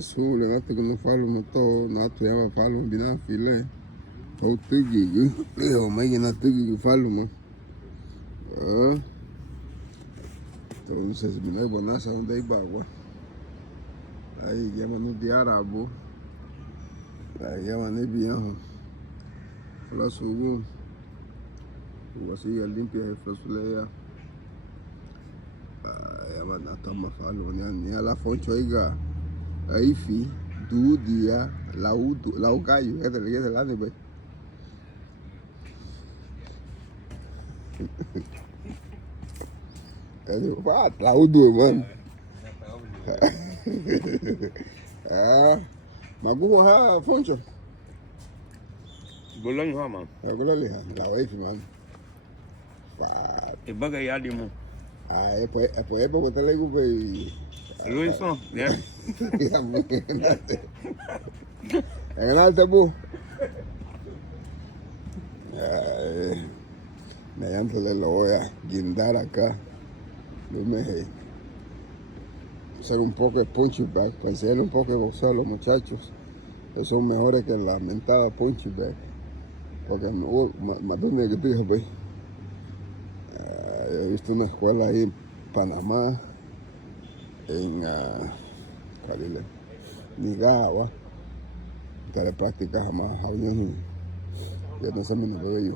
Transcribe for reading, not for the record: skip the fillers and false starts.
Sule ngati kuno falo moto na tu ya falo bina file. O tigi. O mai na tigi falo mo. Entonces bina bonasa onde hay bagua. Ahí llaman un diarabo. Ahí llaman el viejo. La subo. Wasija limpia hefasuleya. Llaman a toma falo. Ni a la foncho oiga. Ahí fi. Du dia. La gallo. Es el ánimo. What? La udu man. Magumo ha foncho. Bolong ha man. Agora ali, la wife man. E baga ya di mo. É porque te lego pe. Luiso, ya. É ganarte bu. Mediante le lo voy a guindar acá. Dime, hacer un poco de punching bag, para enseñarle un poco de boxeo a los muchachos. Que son mejores que la mentada punching bag. Porque más de que dijo, pues. He visto una escuela ahí en Panamá, en Nicaragua, que le practica jamás. Yo no sé mi nombre de